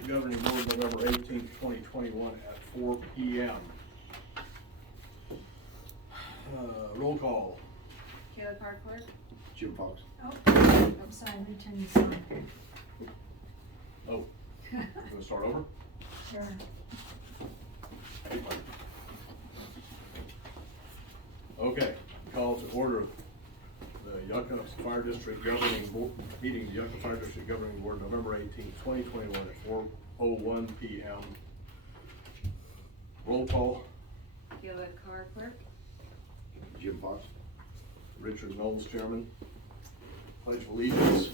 District Governing Board, November 18th, 2021 at 4 p.m. Roll call. Kayla Clark. Jim Fox. Oh, I'm sorry, let me turn this on. Oh, you want to start over? Sure. Okay, call to order the Yucca Fire District Governing Board, meeting the Yucca Fire District Governing Board, November 18th, 2021 at 4:01 p.m. Roll call. Kayla Clark. Jim Fox. Richard Knowles, Chairman. Pledge of allegiance.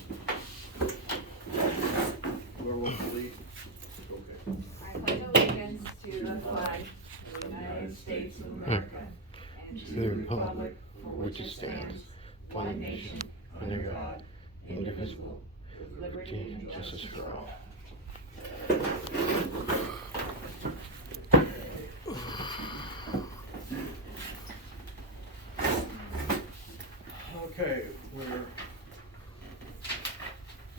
Whoever wants to lead. Okay. I pledge allegiance to the flag of the United States of America and to the republic for which it stands, one nation, under God, indivisible, with liberty and justice for all. Okay, we're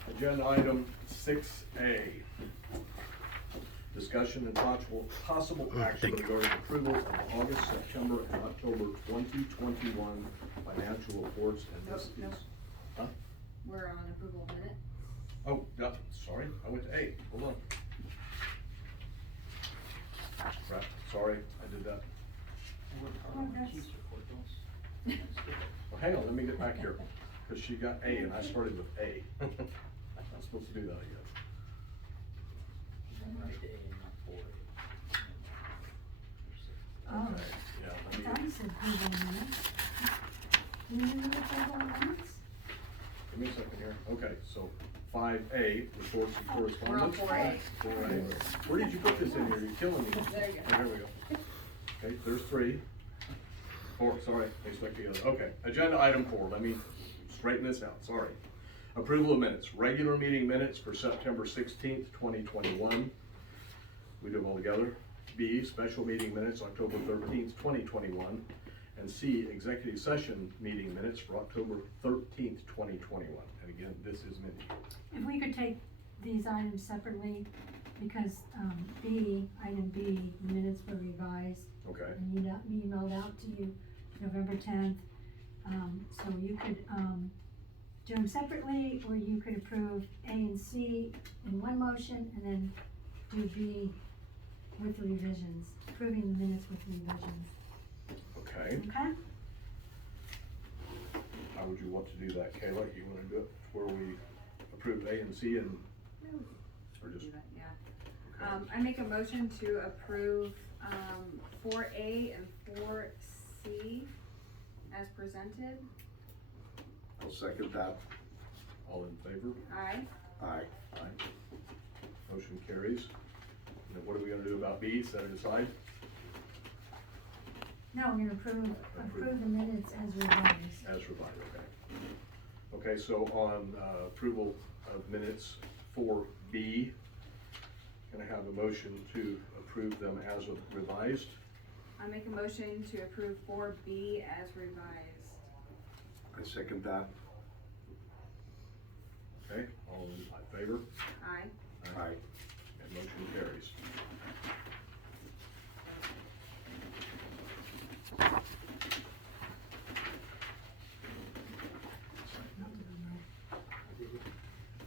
agenda item 6A. Discussion and possible action regarding approval of August, September, and October 2021 financial reports and Nope, this nope. is. Huh? We're on approval of minute. Oh, yeah, sorry, I went to A, hold on. Right, sorry, I did that. Well, hang on, let me get back here, because she got A and I started with A. I'm supposed to do that, I guess. Oh, Okay, yeah, I let thought me, you said approval of minutes. You didn't do approval of minutes? give me a second here. Okay, so 5A, reports and We're on correspondence. 4A. 4A. Where did you put this in here? You're killing me. There you go. Oh, here we go. Okay, there's 3. 4, sorry, they stuck together. Okay, agenda item 4, let me straighten this out, sorry. Approval of minutes, regular meeting minutes for September 16th, 2021. We do them all together. B, special meeting minutes, October 13th, 2021. And C, executive session meeting minutes for October 13th, 2021. And again, this is Mindy. If we could take these items separately, because, B, item B, the minutes were revised Okay, and emailed out to you November 10th. So you could, do them separately, or you could approve A and C in one motion and then do B with the revisions, approving the minutes with revisions, okay. okay? How would you want to do that, Kayla? You wanna do it where we approve A and C and, or just, Do that, yeah. okay. I make a motion to approve, 4A and 4C as presented. I'll second that. All in favor? Aye. Aye. Aye. Motion carries. And then what are we gonna do about B? Set it aside? No, we're gonna approve the minutes as revised. As revised, okay. Okay, so on approval of minutes 4B, can I have a motion to approve them as revised? I make a motion to approve 4B as revised. I second that. Okay, all in favor? Aye. Aye. And motion carries.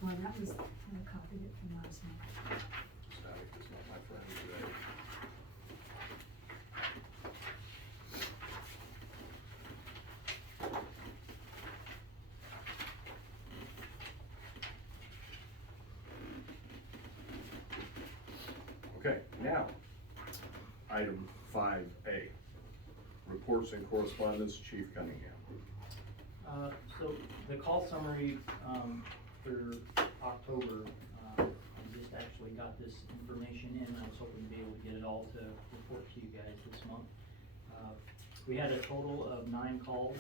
Well, that was, I copied it from last night. Static is not my friend today. Okay, now, item 5A, reports and correspondence, Chief Cunningham. So the call summary, for October, I just actually got this information in. I was hoping to be able to get it all to report to you guys this month. We had a total of 9 calls,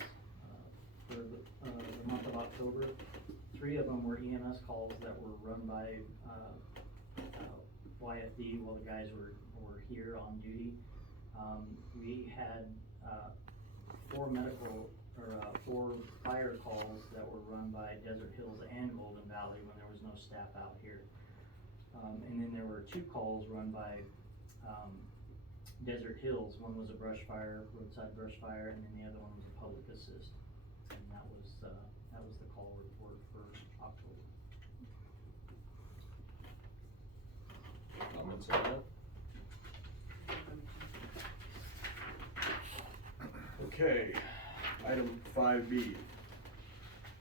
for the month of October. 3 of them were EMS calls that were run by, YFD while the guys were here on duty. We had, 4 fire calls that were run by Desert Hills and Golden Valley when there was no staff out here. And then there were or two calls run by, Desert Hills. One was a brush fire, roadside brush fire, and then the other one was a public assist. And that was the call report for October. Comments on that? Okay, item 5B,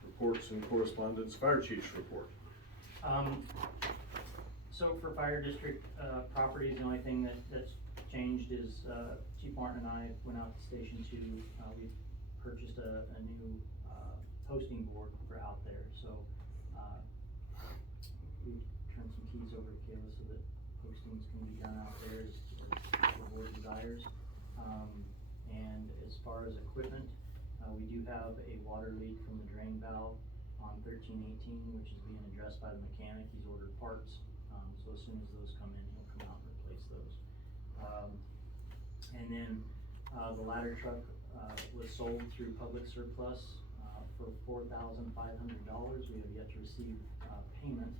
reports and correspondence, fire chief's report. So for fire district, properties, the only thing that's changed is, Chief Martin and I went out to Station 2, we purchased a new, posting board for out there, so, we turned some keys over to Kayla so that postings can be done out there as the board desires. And as far as equipment, we do have a water leak from the drain valve on 1318, which is being addressed by the mechanic. He's ordered parts, so as soon as those come in, he'll come out and replace those. And then, the ladder truck, was sold through public surplus, for $4,500. We have yet to receive, payment,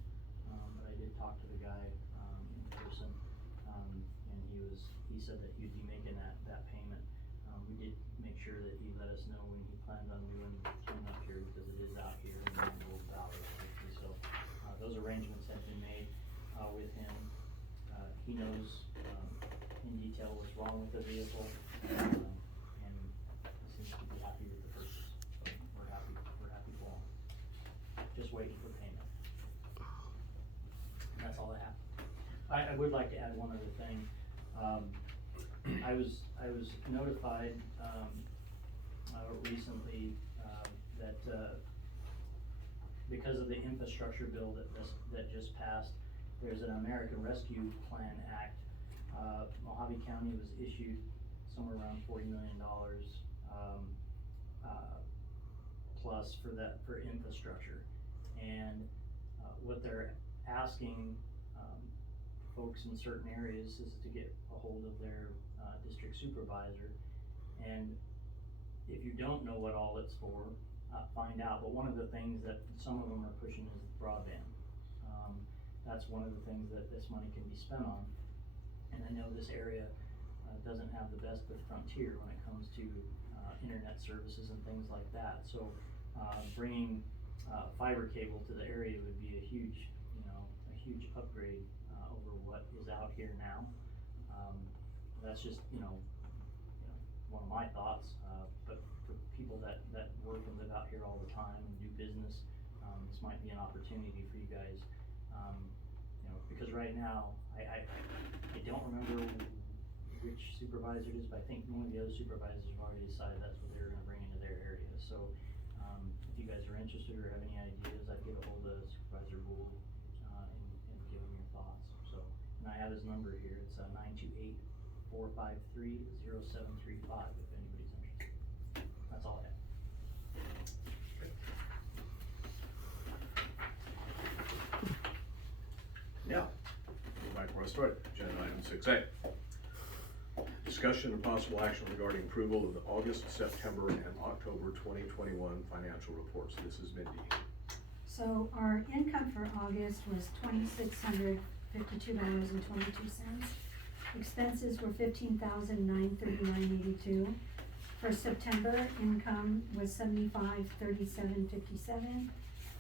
but I did talk to the guy, in person, and he said that he'd be making that payment. We did make sure that he let us know when he planned on doing cleanup here, because it is out here in the Old Valley. So, those arrangements have been made, with him. He knows, in detail what's wrong with the vehicle, and seems to be happy with the purchase. So we're happy for him. Just waiting for payment. And that's all I have. I would like to add one other thing. I was notified, recently, that, because of the infrastructure bill that just passed, there's an American Rescue Plan Act. Mojave County was issued somewhere around $40 million, plus for infrastructure. And, what they're asking, folks in certain areas is to get a hold of their, district supervisor. And if you don't know what all it's for, find out. But one of the things that some of them are pushing is broadband. That's one of the things that this money can be spent on. And I know this area, doesn't have the best of frontier when it comes to, internet services and things like that. So, bringing, fiber cable to the area would be a huge upgrade, over what is out here now. That's just, one of my thoughts, but for people that work and live out here all the time and do business, this might be an opportunity for you guys. Because right now, I don't remember which supervisor it is, but I think one of the other supervisors have already decided that's what they're gonna bring into their area. So, if you guys are interested or have any ideas, I'd get a hold of Supervisor Gould, and give him your thoughts. So, and I have his number here, it's 928-453-0735 if anybody's interested. That's all I have. Yeah, go back where I started, agenda item 6A. Discussion and possible action regarding approval of the August, September, and October 2021 financial reports. This is Mindy. So our income for August was $2,652.22. Expenses were $15,939.82. For September, income was $75,3757.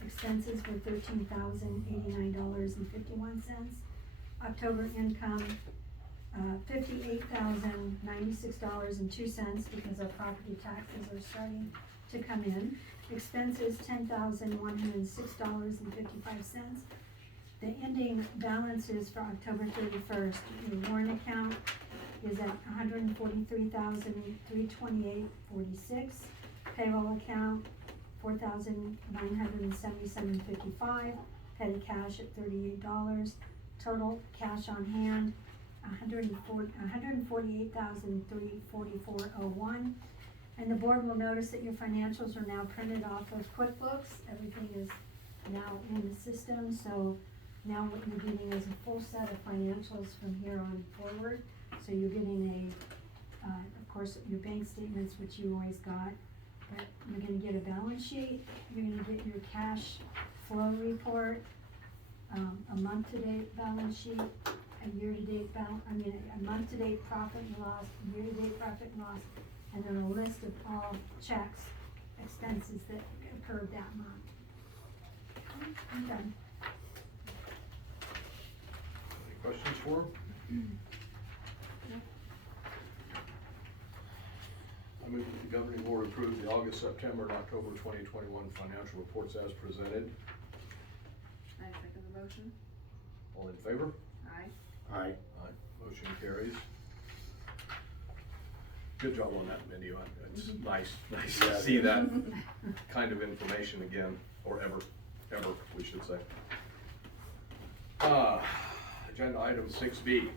Expenses were $13,089.51. October income, $58,096.02 because our property taxes are starting to come in. Expenses, $10,106.55. The ending balances for October 31st, your warrant account is at $143,328.46. Payroll account, $4,977.55. Petty cash at $38. Total cash on hand, $148,344.01. And the board will notice that your financials are now printed off of QuickBooks. Everything is now in the system, so now what you're getting is a full set of financials from here on forward. So you're getting of course, your bank statements, which you always got, but you're gonna get a balance sheet, you're gonna get your cash flow report, a month-to-date balance sheet, a year-to-date balance, a month-to-date profit and loss, year-to-date profit and loss, and then a list of all checks, expenses that occurred that month. Okay, I'm done. Any questions for him? I move that the governing board approve the August, September, and October 2021 financial reports as presented. I second the motion. All in favor? Aye. Aye. Aye. Motion carries. Good job on that, Mindy. It's nice Yeah. to see that kind of information again, or ever, we should say. Agenda item 6B,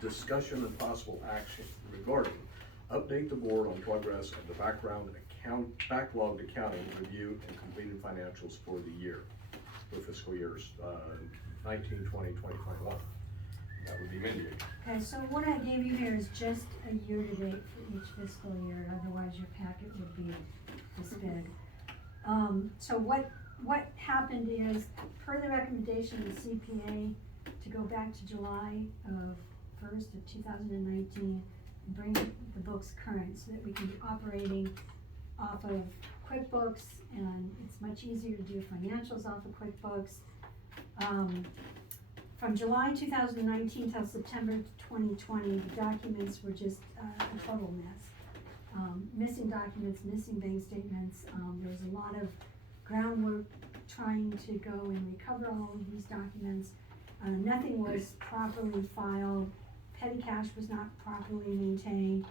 discussion and possible action regarding update the board on progress of the backlogged accounting review and completed financials for the year, for fiscal years 19, 20, 2021. That would be Mindy. Okay, so what I gave you here is just a year-to-date for each fiscal year, otherwise your packet would be this big. So what happened is, per the recommendation of the CPA, to go back to July of 1st of 2019, and bring the books current so that we can be operating off of QuickBooks, and it's much easier to do financials off of QuickBooks. From July 2019 till September 2020, the documents were just a total mess. Missing documents, missing bank statements. There was a lot of groundwork trying to go and recover all of these documents. Nothing was properly filed. Petty cash was not properly maintained.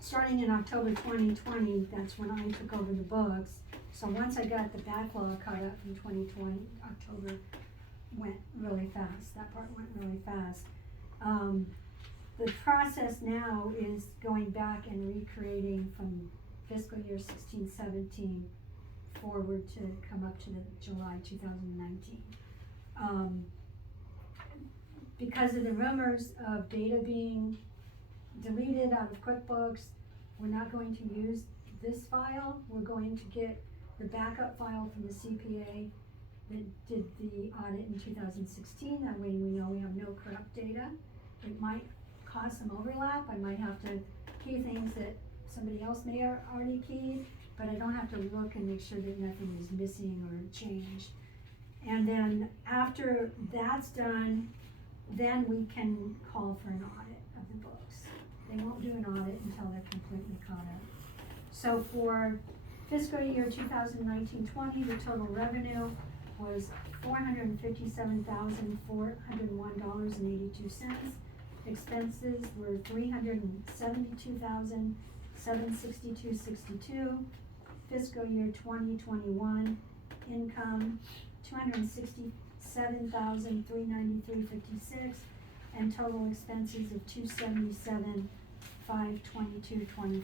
Starting in October 2020, that's when I took over the books. So once I got the backlog caught up from 2020, October went really fast. That part went really fast. The process now is going back and recreating from fiscal year 16-17 forward to come up to the July 2019. Because of the rumors of data being deleted out of QuickBooks, we're not going to use this file. We're going to get the backup file from the CPA that did the audit in 2016. That way we know we have no corrupt data. It might cause some overlap. I might have to key things that somebody else may have already keyed, but I don't have to look and make sure that nothing is missing or changed. And then after that's done, then we can call for an audit of the books. They won't do an audit until they're completely caught up. So for fiscal year 2019-20, the total revenue was $457,401.82. Expenses were $372,762.62. Fiscal year 2021 income $267,393.56, and total expenses of $277,522.24.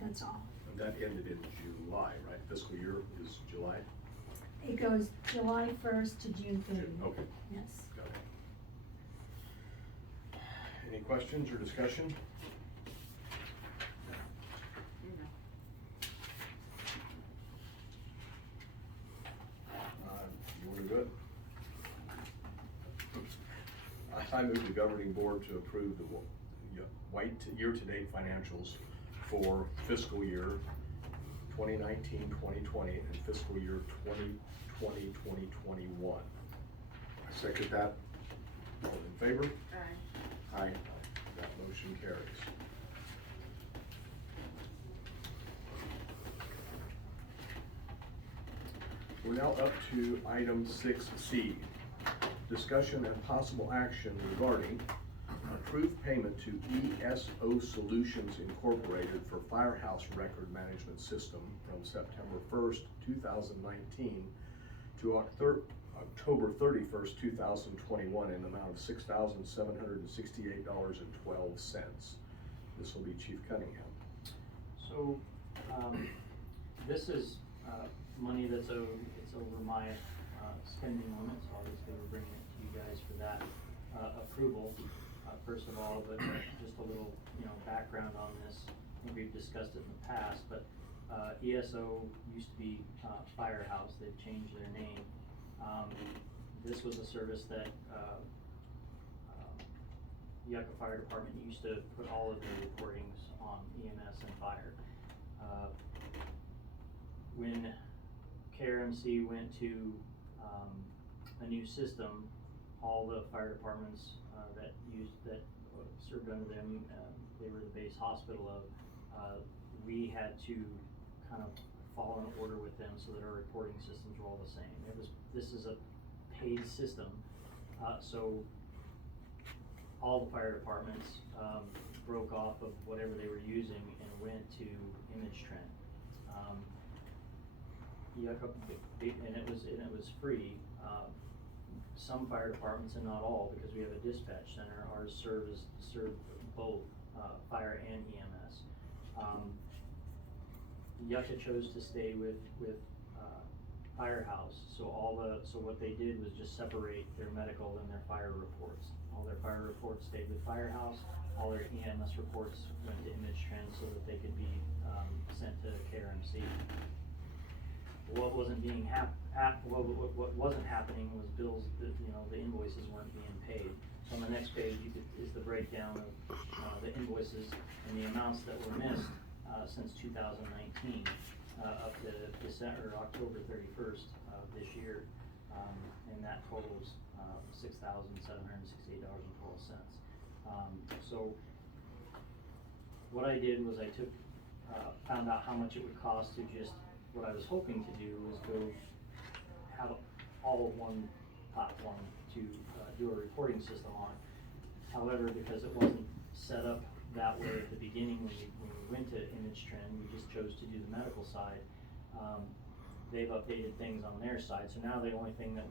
That's all. And that ended in July, right? Fiscal year is July? It goes July 1st to June 30th. Okay, Yes. got it. Any questions or discussion? You wanna do it? I move the governing board to approve the year-to-date financials for fiscal year 2019-2020 and fiscal year 2020-2021. I second that. All in favor? Aye. Aye. That motion carries. We're now up to item 6C, discussion and possible action regarding approved payment to ESO Solutions Incorporated for Firehouse Record Management System from September 1st, 2019 to October 31st, 2021 in the amount of $6,768.12. This will be Chief Cunningham. So, this is, money that's it's over my, spending limits. Obviously, we're bringing it to you guys for that, approval, first of all, but just a little, background on this. I think we've discussed it in the past, but, ESO used to be, Firehouse. They've changed their name. this was a service that, Yucca Fire Department used to put all of their reportings on EMS and fire. When KRMC went to, a new system, all the fire departments, that served under them, they were the base hospital of, we had to kind of follow an order with them so that our reporting systems were all the same. This is a paid system, so all the fire departments, broke off of whatever they were using and went to ImageTrend. And it was free. Some fire departments, and not all, because we have a dispatch center, ours serve both, fire and EMS. Yucca chose to stay with Firehouse, so what they did was just separate their medical and their fire reports. All their fire reports stayed with Firehouse, all their EMS reports went to ImageTrend so that they could be, sent to KRMC. What wasn't being what wasn't happening was bills, the invoices weren't being paid. So on the next page, is the breakdown of, the invoices and the amounts that were missed, since 2019, up to October 31st of this year, and that totals, $6,768.12. So what I did was I took, found out how much it would cost to just, what I was hoping to do was go have all of one platform to do a reporting system on. However, because it wasn't set up that way at the beginning when we went to ImageTrend, we just chose to do the medical side. They've updated things on their side, so now the only thing that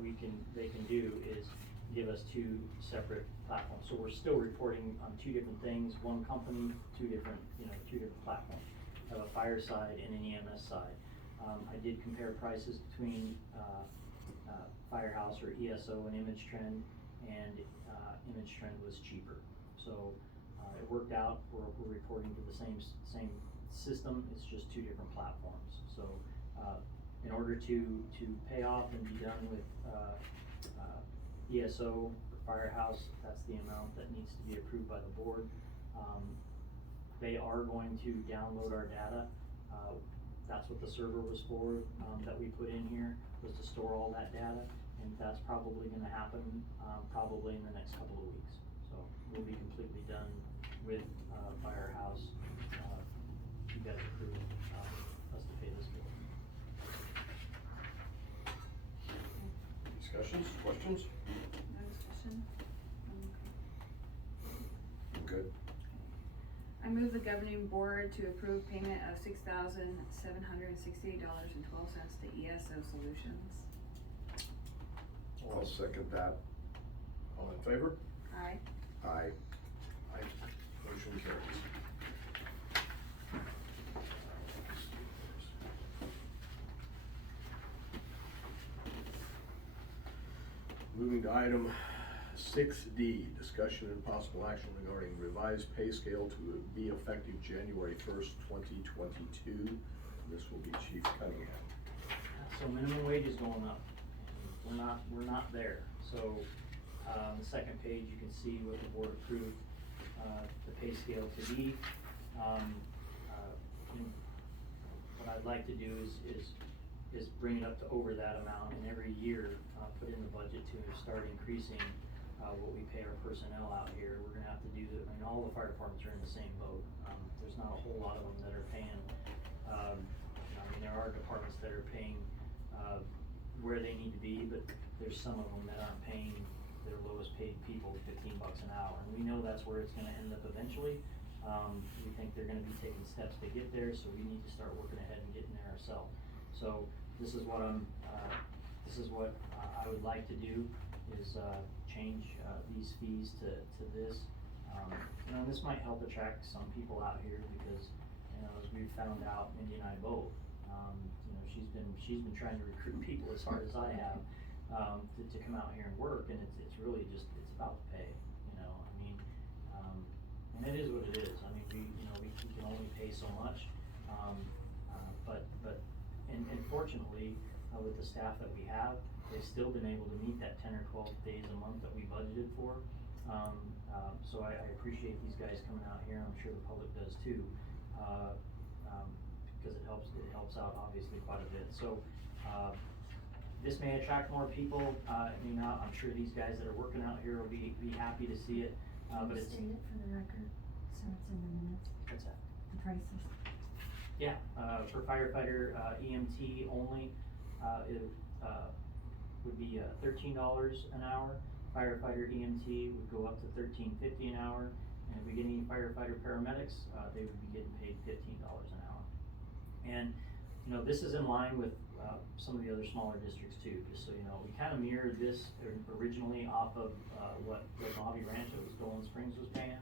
they can do is give us two separate platforms. So we're still reporting on two different things, one company, two different platforms. I have a fire side and an EMS side. I did compare prices between Firehouse or ESO and ImageTrend, and ImageTrend was cheaper. So it worked out. We're reporting to the same system. It's just two different platforms. So in order to pay off and be done with ESO or Firehouse, that's the amount that needs to be approved by the board. They are going to download our data. That's what the server was for, that we put in here, was to store all that data, and that's probably gonna happen, probably in the next couple of weeks. So we'll be completely done with, Firehouse, you guys approve, us to pay this bill. Discussions, questions? No discussion? Good. I move the governing board to approve payment of $6,768.12 to ESO Solutions. I'll second that. All in favor? Aye. Aye. Aye. Motion carries. Moving to item 6D, discussion and possible action regarding revised pay scale to be effective January 1st, 2022. This will be Chief Cunningham. So minimum wage is going up. We're not there. So, on the second page, you can see what the board approved, the pay scale to be. What I'd like to do is bring it up to over that amount, and every year, put in the budget to start increasing, what we pay our personnel out here. We're gonna have to do that. I mean, all the fire departments are in the same boat. There's not a whole lot of them that are paying, there are departments that are paying, where they need to be, but there's some of them that aren't paying their lowest paid people $15 an hour. And we know that's where it's gonna end up eventually. We think they're gonna be taking steps to get there, so we need to start working ahead and getting there ourselves. So this is what I would like to do, is, change, these fees to this. This might help attract some people out here because, as we've found out, Mindy and I both, she's been trying to recruit people as hard as I have, to come out here and work, and it's really just, it's about the pay, and it is what it is. I mean, we can only pay so much, and fortunately, with the staff that we have, they've still been able to meet that 10 or 12 days a month that we budgeted for. So I appreciate these guys coming out here, and I'm sure the public does too, because it helps out obviously quite a bit. So, this may attract more people, it may not. I'm sure these guys that are working out here will be happy to see it, but it's. State it for the record, so it's in the minutes, What's that? the prices. Yeah, for firefighter, EMT only, it, would be $13 an hour. Firefighter EMT would go up to $13.50 an hour. And if we get any firefighter paramedics, they would be getting paid $15 an hour. And, you know, this is in line with, some of the other smaller districts too, just so you know. We kind of mirrored this originally off of, what Bobby Rancho was, Dolan Springs was paying.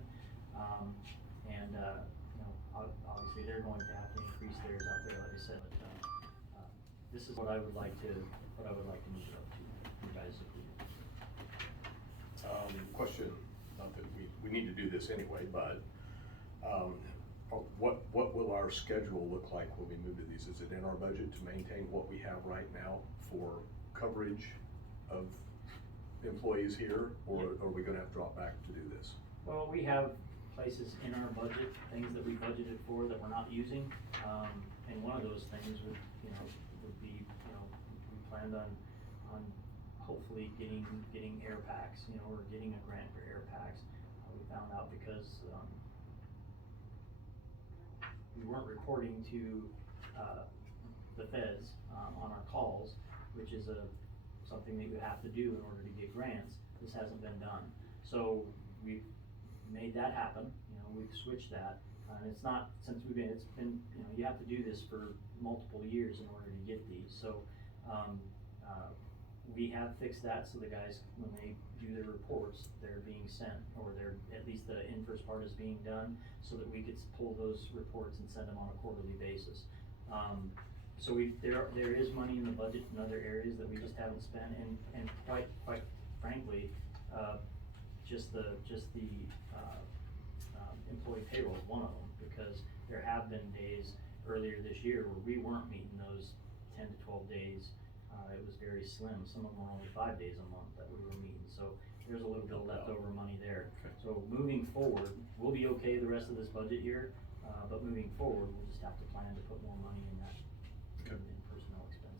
And, you know, obviously they're going to have to increase theirs out there, like I said, but, this is what I would like to move it up to, you guys agree. Question, not that we need to do this anyway, but, what will our schedule look like when we move to these? Is it in our budget to maintain what we have right now for coverage of employees here, or are we gonna have to drop back to do this? Well, we have places in our budget, things that we budgeted for that we're not using, and one of those things would be, you know, we planned on hopefully getting air packs, you know, or getting a grant for air packs. We found out because, we weren't reporting to, the feds, on our calls, which is something that you have to do in order to get grants. This hasn't been done. So we've made that happen, you know, we've switched that. And it's not, it's been, you know, you have to do this for multiple years in order to get these. So, we have fixed that, so the guys, when they do their reports, they're being sent, or at least the in-first part is being done, so that we could pull those reports and send them on a quarterly basis. So there is money in the budget in other areas that we just haven't spent, and quite frankly, just the employee payroll is one of them, because there have been days earlier this year where we weren't meeting those 10 to 12 days. It was very slim. Some of them were only 5 days a month that we were meeting, so there's a little bit of leftover money there. Okay. So moving forward, we'll be okay the rest of this budget year, but moving forward, we'll just have to plan to put more money in that, Okay. in personnel expense.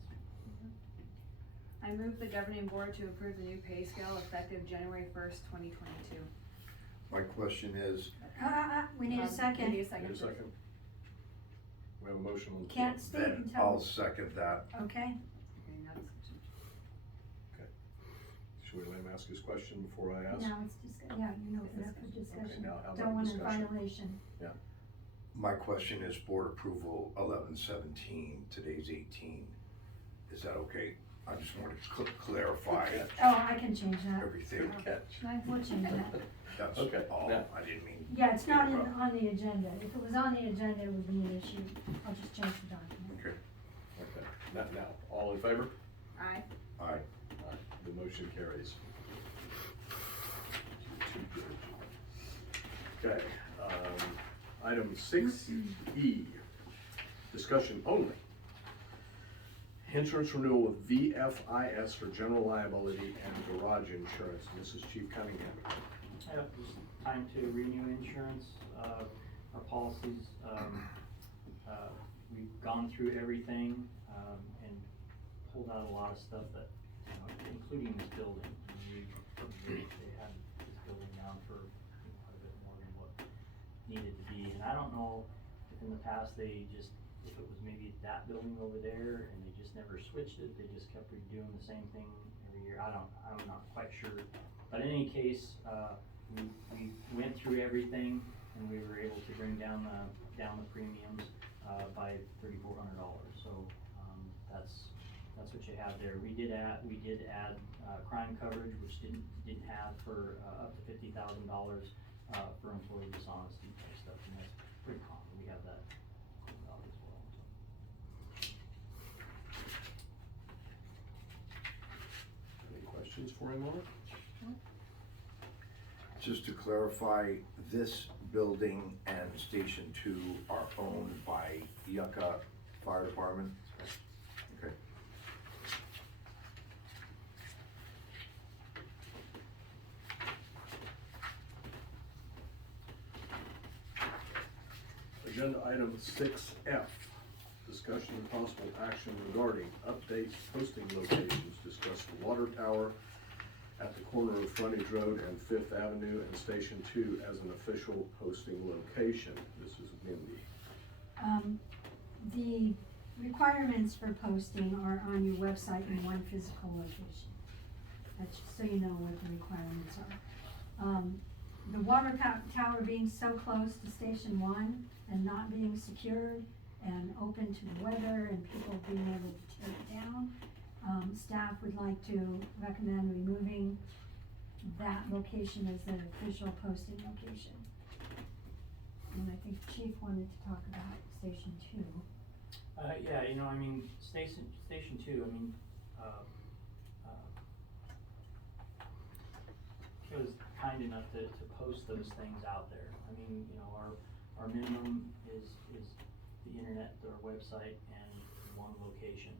I move the governing board to approve the new pay scale effective January 1st, 2022. My question is, We need a second. Need a Need second. a second? We have a motion on the floor. Can't state then I'll until, second that. okay, Okay, now discussion. Okay. Should we let him ask his question before I ask? now it's yeah, you know, that's for discussion. now how about Don't want a discussion? violation. My question is board approval 11/17, today's 18. Is that okay? I just wanted to clarify Good Oh, I can change that. everything. Good catch. We'll change that. That's Okay, all. now- I didn't mean. Yeah, it's not on the agenda. If it was on the agenda, it would be an issue. I'll just change the document. Okay, Okay, now, all in favor? Aye. aye. Aye. The motion carries. Okay, item 6E, discussion only. Insurance renewal with VFIS for general liability and garage insurance. Mrs. Chief Cunningham. Yep, just time to renew insurance, our policies, we've gone through everything, and pulled out a lot of stuff that, you know, including this building. They had this building down for quite a bit more than what needed to be, and I don't know if in the past if it was maybe that building over there, and they just never switched it, they just kept redoing the same thing every year, I'm not quite sure. But in any case, we went through everything, and we were able to bring down the premiums, by $3,400, so, that's what you have there. We did add, crime coverage, which didn't have for, up to $50,000, for employee dishonesty type stuff, and that's pretty common, we have that out as well, so. Any questions for him, Laura? Just to clarify, this building and Station 2 are owned by Yucca Fire Department? Okay. Agenda item 6F, discussion and possible action regarding updates, posting locations, discuss the water tower at the corner of Frontage Road and Fifth Avenue and Station 2 as an official posting location. This is Mindy. The requirements for posting are on your website in one physical location. That's just so you know what the requirements are. The water tower being so close to Station 1 and not being secured and open to the weather and people being able to tear it down, staff would like to recommend removing that location as the official posting location. And I think Chief wanted to talk about Station 2. Yeah, you know, I mean, Station 2, I mean, he was kind enough to post those things out there. I mean, you know, our minimum is the internet, our website, and one location,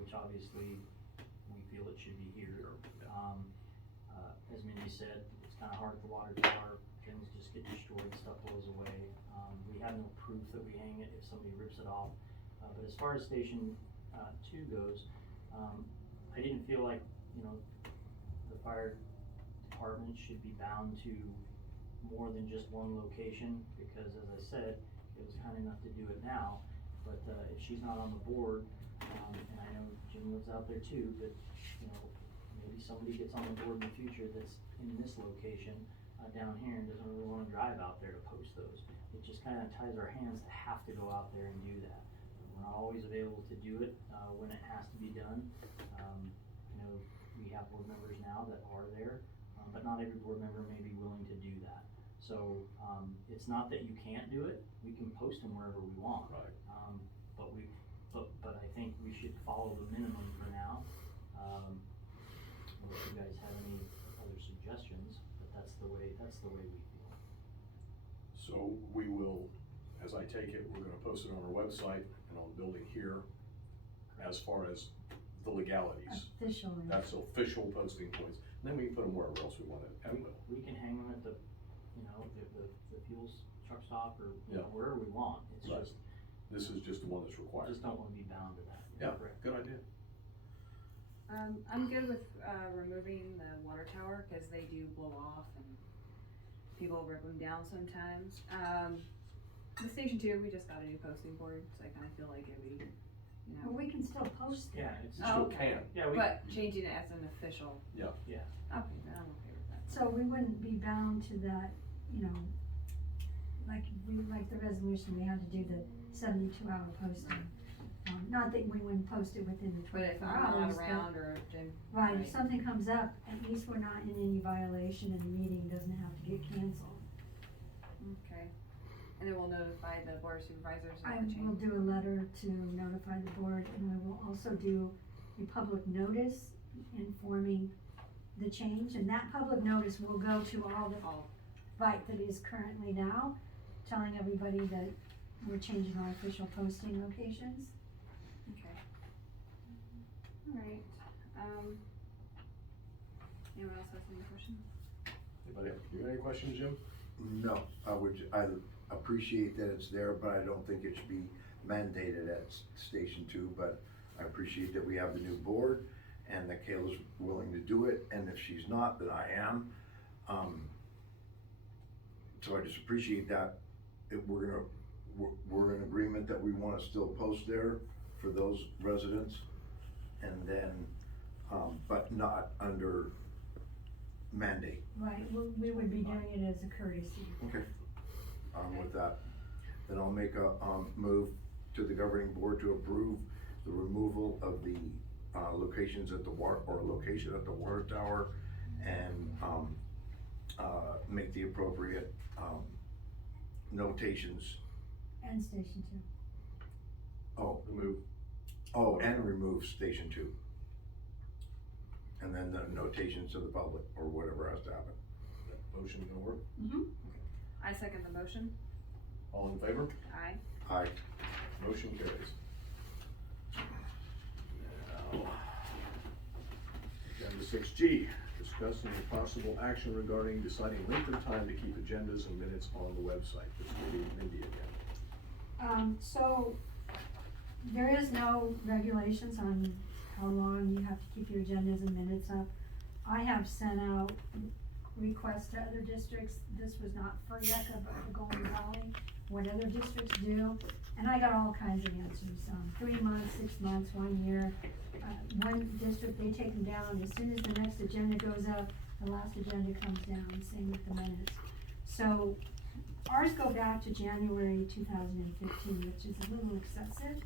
which obviously we feel it should be here. As Mindy said, it's kinda hard for water tower, things just get destroyed, stuff blows away. We have no proof that we hang it if somebody rips it off. But as far as Station 2 goes, I didn't feel like, you know, the fire department should be bound to more than just one location, because as I said, it was kind enough to do it now, but if she's not on the board, and I know Jim lives out there too, but, you know, maybe somebody gets on the board in the future that's in this location, down here, and doesn't really wanna drive out there to post those. It just kinda ties our hands to have to go out there and do that. We're not always available to do it, when it has to be done. You know, we have board members now that are there, but not every board member may be willing to do that. So, it's not that you can't do it, we can post them wherever we want. Right. But I think we should follow the minimum for now. Unless you guys have any other suggestions, but that's the way we feel. So we will, as I take it, we're gonna post it on our website and on the building here as far as the legalities. Officially. That's official posting points. And then we can put them wherever else we want it, and will. We can hang them at the, you know, the fuel truck stop or, you know, Yeah. wherever we want. It's Right. just, This is just the one that's I required. just don't wanna be bound to that. Yeah, Correct. good idea. I'm good with, removing the water tower, cause they do blow off and people rip them down sometimes. The Station 2, we just got a new posting board, so I kinda feel like it'd be, you Well, know, we can still post it. Yeah, it's, You still okay. can. yeah, we, but changing it as an official, yeah. okay, then I'm okay with that. So we wouldn't be bound to that, you know, like the resolution, we had to do the 72-hour posting. Not that we wouldn't post it within the But if 24 I'm not hours, around or if Jim. right, if something comes up, at least we're not in any violation and the meeting doesn't have to get canceled. Okay, and then we'll notify the board of supervisors I of the change. will do a letter to notify the board, and we will also do a public notice informing the change, and that public notice will go to all the, All, right, that is currently now, telling everybody that we're changing our official posting locations. okay. Alright, anyone else has any questions? Anybody have, you got any questions, Jim? No, I appreciate that it's there, but I don't think it should be mandated at Station 2, but I appreciate that we have the new board and that Kayla's willing to do it, and if she's not, then I am. So I just appreciate that. We're in agreement that we wanna still post there for those residents, and then, but not under mandate. Right, we would be doing it as a courtesy. Okay. With that, then I'll make a, move to the governing board to approve the removal of the, locations at the location at the water tower and, make the appropriate, notations. And Station 2. And remove Station 2. And then the notations to the public, or whatever has to happen. That motion gonna work? I second the motion, All in favor? aye. Aye. Motion carries. Now, agenda 6G, discussing the possible action regarding deciding length of time to keep agendas and minutes on the website. This will be Mindy again. So there is no regulations on how long you have to keep your agendas and minutes up. I have sent out requests to other districts. This was not for Yucca, but for Golden Valley, what other districts do. And I got all kinds of answers, 3 months, 6 months, 1 year. One district, they take them down as soon as the next agenda goes up, the last agenda comes down, same with the minutes. So ours go back to January 2015, which is a little excessive.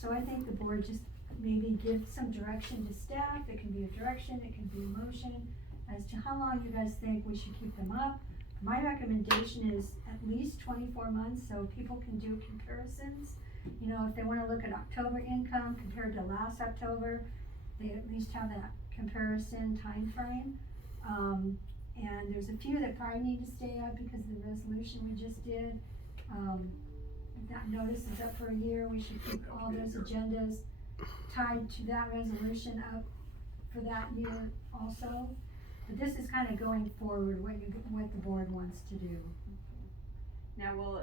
So I think the board just maybe give some direction to staff. It can be a direction, it can be a motion, as to how long you guys think we should keep them up. My recommendation is at least 24 months, so people can do comparisons. You know, if they wanna look at October income compared to last October, they at least have that comparison timeframe. And there's a few that probably need to stay up because of the resolution we just did. If that notice is up for a year, we should keep all those agendas tied to that resolution up for that year also. But this is kind of going forward, what the board wants to do. Now,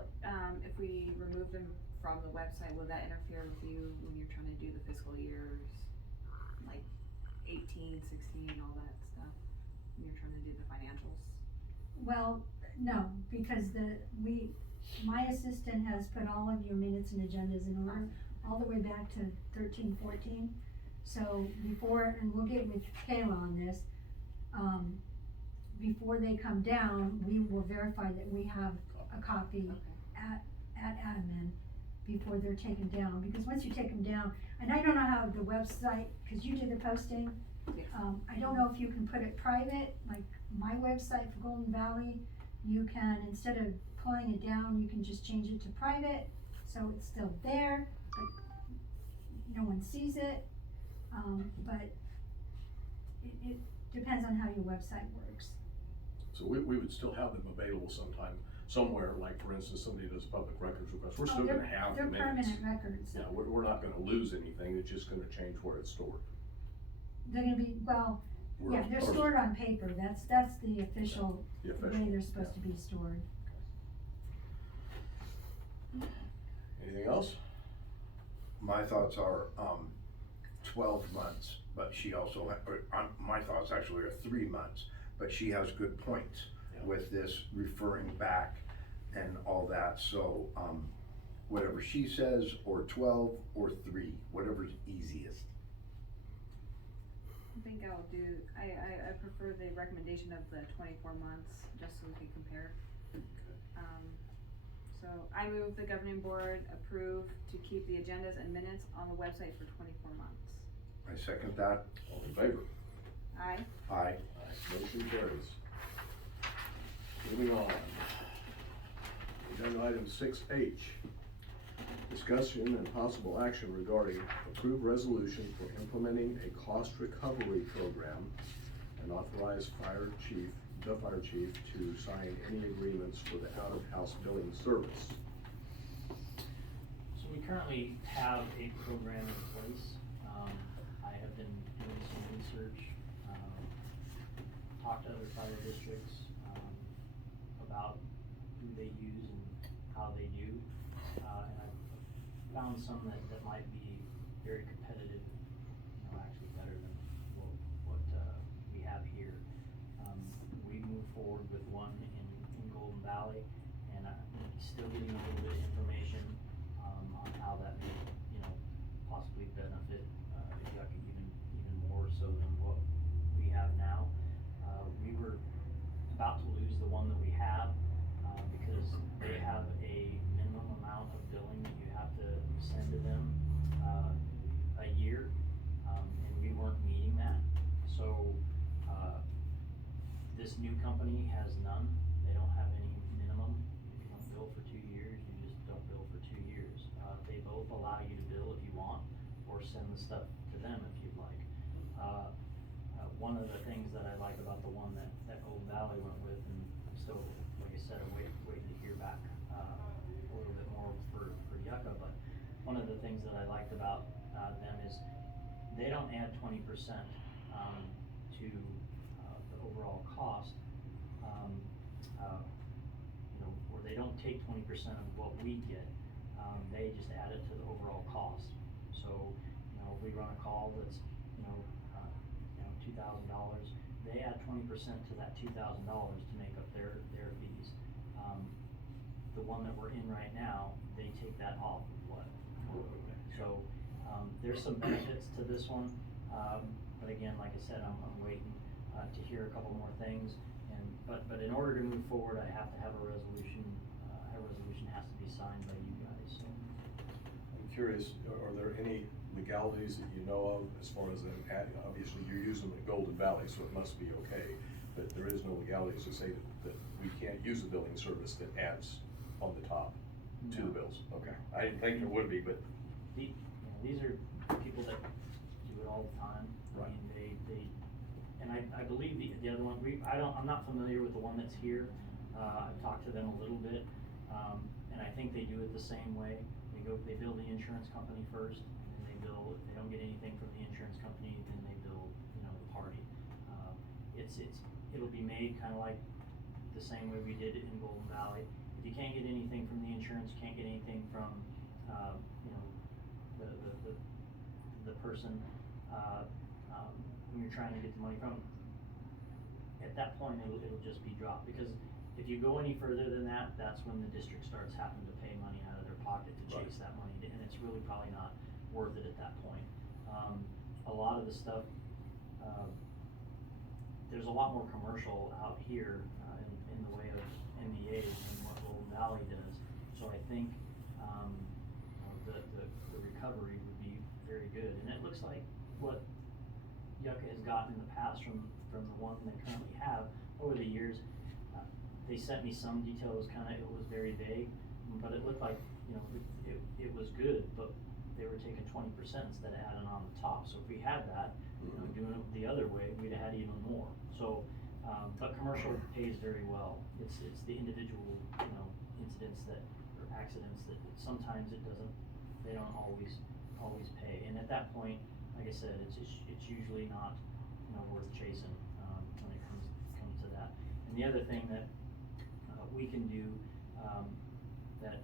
if we remove them from the website, will that interfere with you when you're trying to do the fiscal years, like 18, 16, all that stuff? When you're trying to do the financials? Well, no, because my assistant has put all of your minutes and agendas in order, all the way back to 13, 14. So before, and we'll get with Kayla on this, before they come down, we will verify that we have a copy Okay. at admin before they're taken down, because once you take them down, and I don't know how the website, cause you do the posting, Yes. I don't know if you can put it private, like my website for Golden Valley, you can, instead of pulling it down, you can just change it to private, so it's still there, but no one sees it, but it depends on how your website works. So we would still have them available sometime, somewhere, like for instance, somebody does a public records request, we're still gonna have the They're minutes. permanent records. Yeah, we're not gonna lose anything, it's just gonna change where it's stored. They're gonna be, well, We're- yeah, they're or- stored on paper, that's the official The way official, they're supposed to be stored. Anything else? My thoughts are, 12 months, but she also, my thoughts actually are 3 months, but she has good points Yeah. with this referring back and all that, so, whatever she says, or 12, or 3, whatever's easiest. I think I'll do, I prefer the recommendation of the 24 months, just so we can compare. So I move the governing board approve to keep the agendas and minutes on the website for 24 months. I second that. All in favor? Aye. Aye. Motion carries. Moving on. Agenda item 6H. Discussion and possible action regarding approved resolution for implementing a cost recovery program and authorize the fire chief to sign any agreements for the out-of-house billing service. So we currently have a program in place. I have been doing some research, talked to other fire districts, about who they use and how they do. And I've found some that might be very competitive, actually better than what we have here. We moved forward with one in Golden Valley, and I'm still getting a little bit of information, on how that may, possibly benefit, Yucca even more so than what we have now. We were about to lose the one that we have, because they have a minimum amount of billing that you have to send to them, a year, and we weren't meeting that. So, this new company has none. They don't have any minimum. If you don't bill for 2 years, you just don't bill for 2 years. They both allow you to bill if you want, or send the stuff to them if you'd like. One of the things that I like about the one that Golden Valley went with, and I'm still, like I said, I'm waiting to hear back, a little bit more for Yucca, but one of the things that I liked about, them is they don't add 20%, to, the overall cost, or they don't take 20% of what we get. they just add it to the overall cost. So, you know, if we run a call that's, $2,000, they add 20% to that $2,000 to make up their fees. The one that we're in right now, they take that off of what? So, there's some benefits to this one, but again, like I said, I'm waiting, to hear a couple more things. But in order to move forward, I have to have a resolution, a resolution has to be signed by you guys, so. I'm curious, are there any legalities that you know of as far as obviously you're using the Golden Valley, so it must be okay, but there is no legalities to say that we can't use a billing service that adds on the top to the No. bills? Okay, I didn't think there would be, but. These are people that do it all the time. Right. I mean, and I believe the other one, I'm not familiar with the one that's here. I've talked to them a little bit, and I think they do it the same way. They bill the insurance company first, and if they don't get anything from the insurance company, then they bill, the party. It'll be made kinda like the same way we did it in Golden Valley. If you can't get anything from the insurance, can't get anything from, the person, who you're trying to get the money from, at that point, it'll just be dropped, because if you go any further than that, that's when the district starts having to pay money out of their pocket to chase that money, and it's really probably not worth it at that point. A lot of the stuff, there's a lot more commercial out here, in the way of MBAs than what Golden Valley does, so I think, the recovery would be very good, and it looks like what Yucca has gotten in the past from the one they currently have over the years. They sent me some detail, it was very vague, but it looked like, it was good, but they were taking 20% instead of adding on the top, so if we had that, doing it the other way, we'd have had even more, so, but commercial pays very well. It's the individual, incidents or accidents that sometimes they don't always pay, and at that point, like I said, it's usually not, worth chasing, when it comes to that. And the other thing that, we can do, that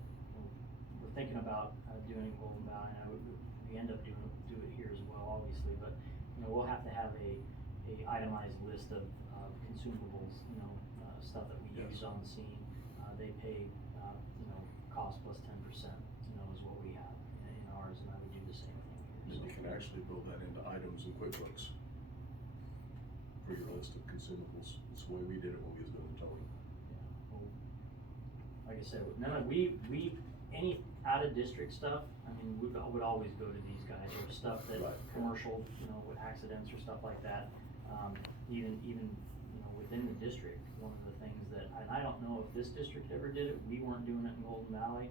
we're thinking about, doing in Golden Valley, and we end up do it here as well, obviously, but, we'll have to have a itemized list of consumables, stuff that we use on the scene. They pay, cost plus 10%, is what we have in ours, and I would do the same thing here. And you can actually build that into items in QuickBooks for your list of consumables. It's the way we did it when we was doing towing. Yeah, well, like I said, any out of district stuff, I mean, we would always go to these guys, or stuff that, Right. commercial, with accidents or stuff like that. Even, within the district, one of the things that, and I don't know if this district ever did it, we weren't doing it in Golden Valley.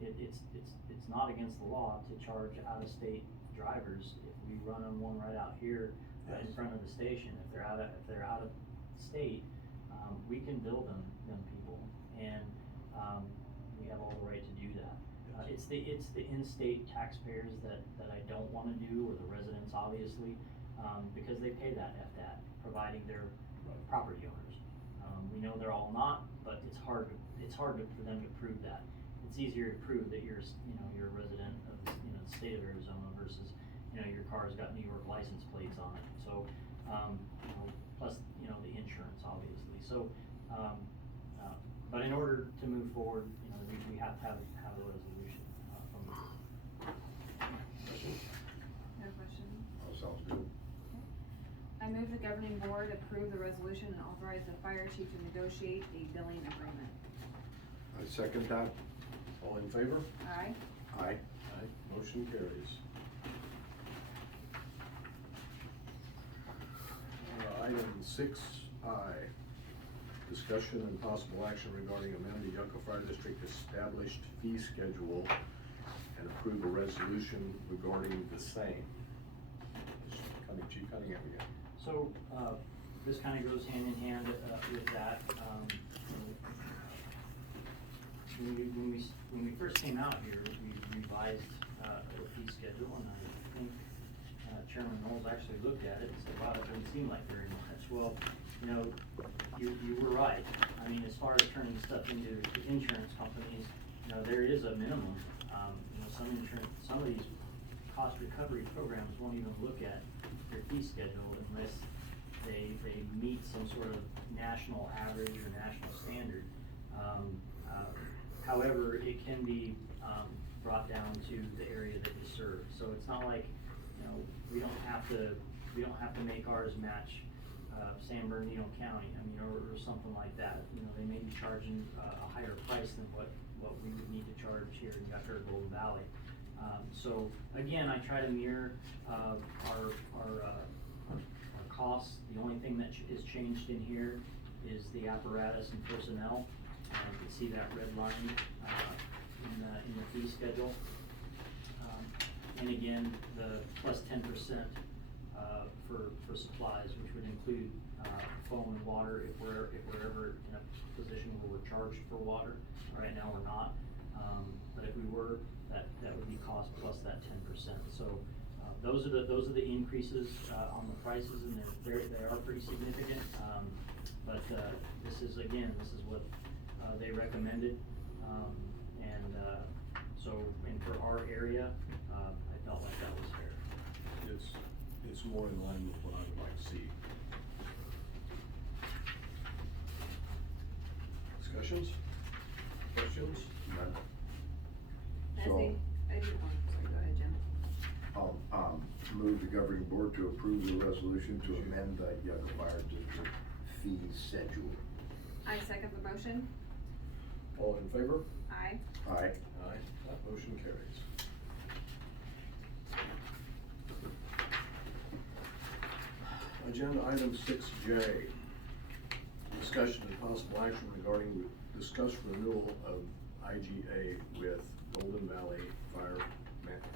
It's not against the law to charge out-of-state drivers if we run on one right out here, in front of the station. If they're out of state, we can bill them people, and, we have all the right to do that. It's the in-state taxpayers that I don't wanna do, or the residents, obviously, because they pay that FDAT, providing they're property owners. We know they're all not, but it's hard for them to prove that. It's easier to prove that you're a resident of, the state of Arizona versus, your car's got New York license plates on it, so, plus, the insurance, obviously, so, but in order to move forward, we have to have a resolution, from the. No question. Oh, sounds good. I move the governing board approve the resolution and authorize the fire chief to negotiate a billing agreement. I second that. All in favor? Aye. Aye. Aye. Motion carries. Item 6I, discussion and possible action regarding amend the Yucca Fire District established fee schedule and approve a resolution regarding the same. Chief Cunningham again. So, this kinda goes hand in hand, with that, when we first came out here, we revised, the fee schedule, and I think, Chairman Knowles actually looked at it and said, wow, it doesn't seem like very much. Well, you were right. I mean, as far as turning stuff into the insurance companies, know, there is a minimum, you know, some of these cost recovery programs won't even look at your fee schedule unless they meet some sort of national average or national standard. However, it can be, brought down to the area that you serve, so it's not like, you know, we don't have to make ours match, San Bernardino County, I mean, or something like that. You know, they may be charging a higher price than what we would need to charge here in Yucca or Golden Valley. So again, I try to mirror, our costs. The only thing that is changed in here is the apparatus and personnel. You can see that red line, in the fee schedule. And again, the plus 10%, for supplies, which would include, phone and water if we're ever in a position where we're charged for water. Right now, we're not, but if we were, that would be cost plus that 10%. So, those are the increases, on the prices, and they are pretty significant. But this is what, they recommended, and for our area, I felt like that was fair. It's more in line with what I would like to see. Discussions? Questions? None. As So- sorry, go ahead, Jim. I'll, move the governing board to approve the resolution to amend the Yucca Fire District fee schedule. I second the motion. All in favor? Aye. Aye. Aye, that motion carries. Agenda item 6J, discussion and possible action regarding discussed renewal of IGA with Golden Valley Fire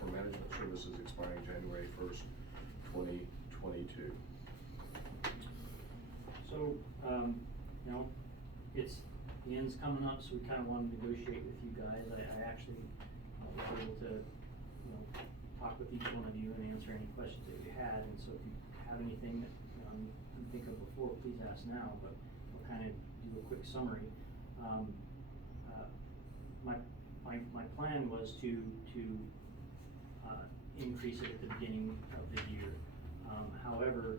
for management services expiring January 1st, 2022. So, you know, the end's coming up, so we kinda wanna negotiate with you guys. I actually was able to, you know, talk with each one of you and answer any questions that you had, and so if you have anything that, you know, you think of before, please ask now, but I'll kinda do a quick summary. My plan was to increase it at the beginning of the year. However,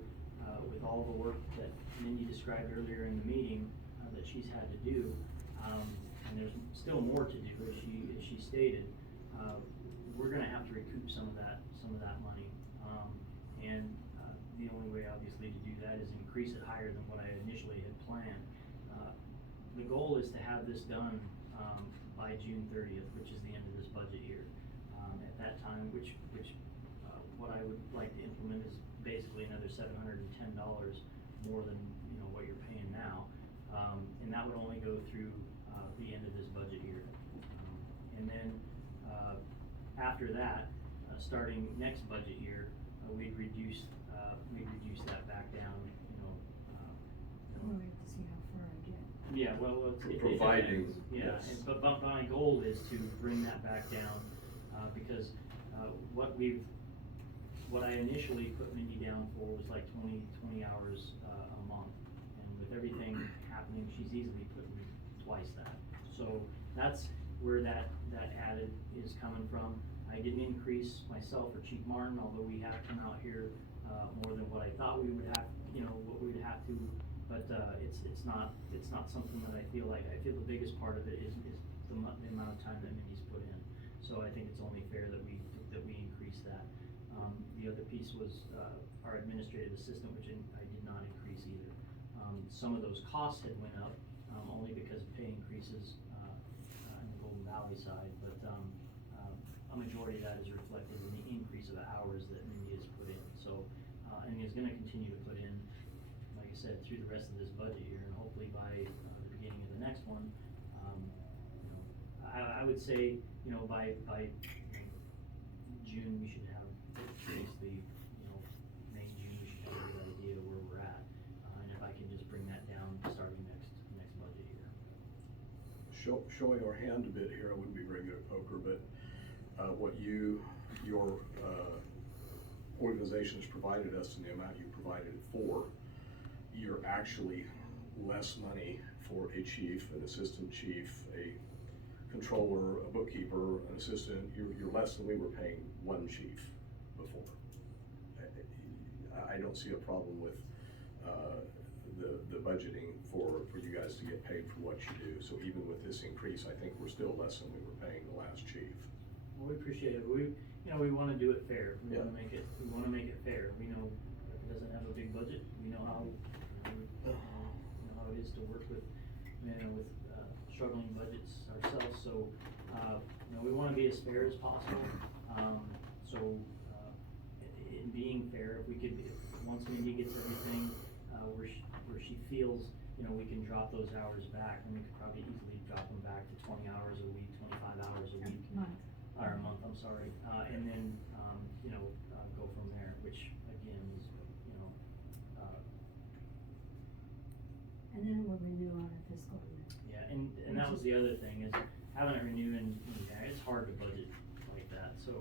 with all the work that Mindy described earlier in the meeting, that she's had to do, and there's still more to do, as she stated, we're gonna have to recoup some of that money. And the only way obviously to do that is increase it higher than what I initially had planned. The goal is to have this done, by June 30th, which is the end of this budget year. At that time, which what I would like to implement is basically another $710 more than, you know, what you're paying now. And that would only go through, the end of this budget year. And then, after that, starting next budget year, we'd reduce that back down, you know. We'll wait to see how far I get. Yeah, well, it Providing, depends. Yeah, yes. but my goal is to bring that back down, because, what I initially put Mindy down for was like 20 hours, a month. And with everything happening, she's easily putting twice that. So that's where that added is coming from. I didn't increase myself or Chief Martin, although we have come out here, more than what I thought we would have, you know, what we would have to. But, it's not something that I feel the biggest part of it is the amount of time that Mindy's put in. So I think it's only fair that we increase that. The other piece was, our administrative assistant, which I did not increase either. Some of those costs had went up, only because of pay increases, in the Golden Valley side, but, a majority of that is reflected in the increase of the hours that Mindy has put in. So, and is gonna continue to put in, like I said, through the rest of this budget year, and hopefully by, the beginning of the next one, you know, I would say, you know, by June, we should have, basically, you know, May, June, we should have a good idea where we're at. And if I can just bring that down starting next budget year. Showing our hand a bit here, I wouldn't be very good at poker, but what your organization has provided us and the amount you provided it for, you're actually less money for a chief, an assistant chief, a controller, a bookkeeper, an assistant, you're less than we were paying one chief before. I don't see a problem with, the budgeting for you guys to get paid for what you do. So even with this increase, I think we're still less than we were paying the last chief. Well, we appreciate it, we wanna do it fair, we Yeah. wanna make it fair, we know if it doesn't have a big budget, we know how, you know how it is to work with, with struggling budgets ourselves, so, we wanna be as fair as possible, in being fair, if we could, once Mindy gets everything, where she feels, we can drop those hours back, and we could probably easily drop them back to 20 hours a week, 25 hours a week. Or a month, I'm sorry, and then, go from there, which again is, And then we'll renew on a fiscal year. yeah, and that was the other thing, is having it renew in January, it's hard to budget like that, so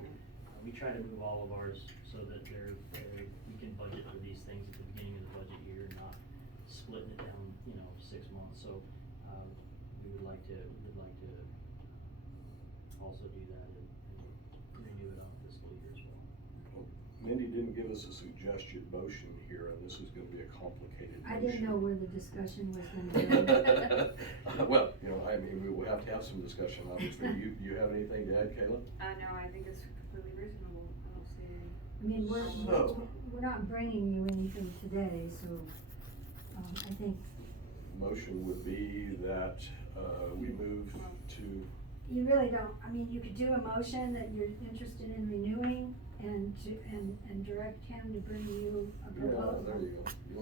we try to move all of ours so that we can budget for these things at the beginning of the budget year, not splitting it down, 6 months, so, we would like to also do that and renew it on fiscal year as well. Mindy didn't give us a suggested motion here, and this is gonna be a complicated motion. I didn't know where the discussion was gonna go. Well, we will have to have some discussion, obviously. You have anything to add, Kayla? No, I think it's completely reasonable, I don't see any. I mean, So- we're not bringing you anything today, so, I think Motion would be that, we move to, you really don't, I mean, you could do a motion that you're interested in renewing and and direct him to bring you a yeah, proposal. there you go. You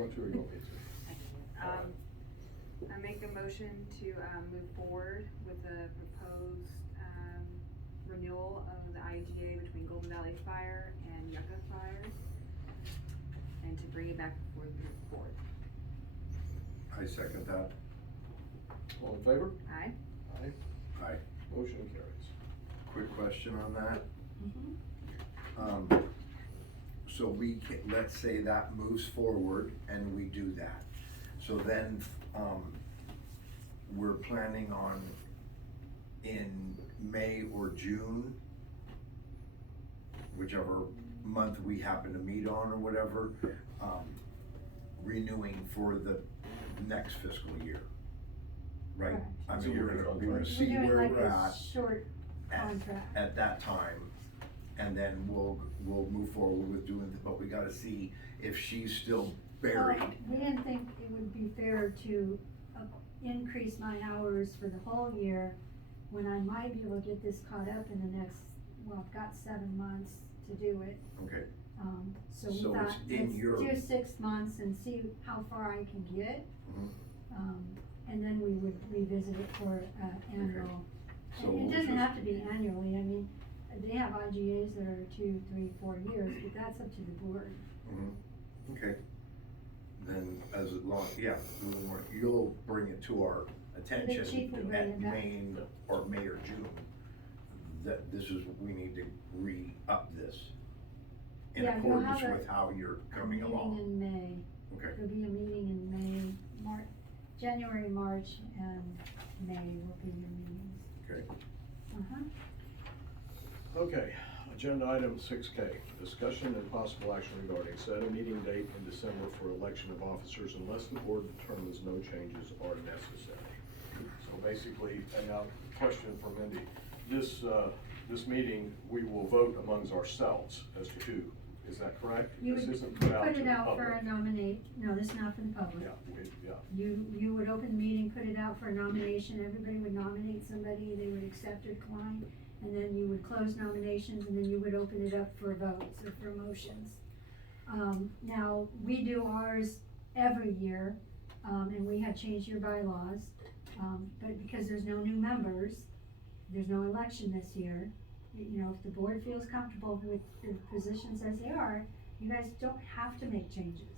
want to or you want me to? I make a motion to, move forward with the proposed, renewal of the IGA between Golden Valley Fire and Yucca Fire, and to bring it back before the board. I second that. All in favor? Aye? Aye. Aye. Motion carries. Quick question on that. Mhm. So we can, let's say that moves forward and we do that. So then, we're planning on in May or June, whichever month we happen to meet on or whatever, renewing for the next fiscal year. Right? Correct. I It's a mean, we're yearly gonna contract. see We're doing where like we're a at short contract. at that time. And then we'll move forward with doing, but we gotta see if she's still buried. Well, we didn't think it would be fair to increase my hours for the whole year when I might be able to get this caught up in the next, well, I've got 7 months to do it. Okay, So we So thought, it's in your- let's do 6 months and see how far I can get. Mhm. And then we would revisit it for, annual. So And we'll it doesn't just- have to be annually, I mean, they have IGAs that are 2, 3, 4 years, but that's up to the board. Okay. Then as long, yeah, you'll bring it to our attention chief will bring at it back. May or June. That this is, we need to re-up this in Yeah, you'll accordance have a- with how you're coming A along. meeting in May. Okay, There'll be a meeting in May, January, March, and May will be your meetings. okay. Okay, agenda item 6K, discussion and possible action regarding set a meeting date in December for election of officers unless the board determines no changes are necessary. So basically, and now, question for Mindy, this meeting, we will vote amongst ourselves as to who, is that correct? You This would isn't put put out to it the out for public. a no, this is not for the public. Yeah, You would open the meeting, put it out for a nomination, everybody would nominate somebody, they would accept or decline, and then you would close nominations, and then you would open it up for votes or for motions. Now, we do ours every year, and we have changed your bylaws, but because there's no new members, there's no election this year, if the board feels comfortable with the positions as they are, you guys don't have to make changes.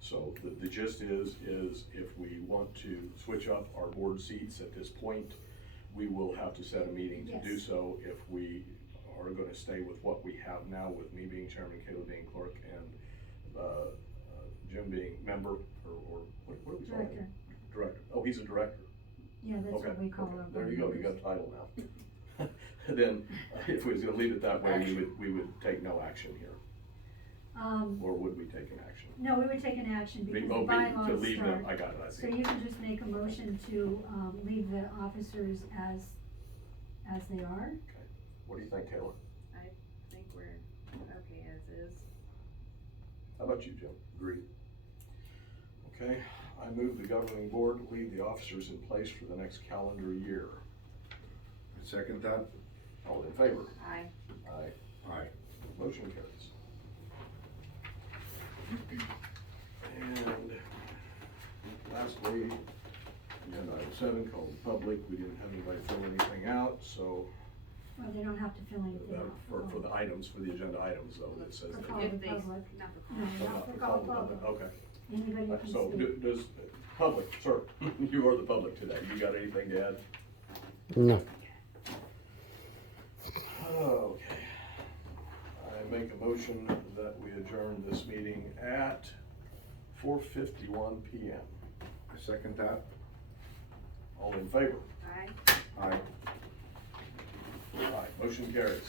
so the gist is if we want to switch up our board seats at this point, we will have to set a meeting to do Yes. so. If we are gonna stay with what we have now, with me being chairman, Kayla being clerk, and, Jim being member, or what do we call him? Director. Director, oh, he's a director, Yeah, that's Okay, what we call okay. our. There you go, you got members. a title now. Then, if we was gonna leave it that way, we would take no action here, or would we take an action? No, we would take an action because the To bylaws leave start. them, I got it, I So see. you can just make a motion to, leave the officers as they are. Okay. What do you think, Taylor? I think we're okay as is. How about you, Jim? Agree. Okay, I move the governing board leave the officers in place for the next calendar year. I second that. All in favor? Aye. Aye. Aye. Motion carries. And lastly, agenda item 7, called the public. We didn't have anybody fill anything out, so Well, they don't have to fill anything out. for the items, for the agenda items though, that says. For that- call If the they, public. not the No, call. not for for call the public. Okay. Anybody can So speak. does, public, sir, you are the public today. You got anything to add? No. Okay. I make a motion that we adjourn this meeting at 4:51 PM. I second that. All in favor? Aye. Aye. Aye, motion carries.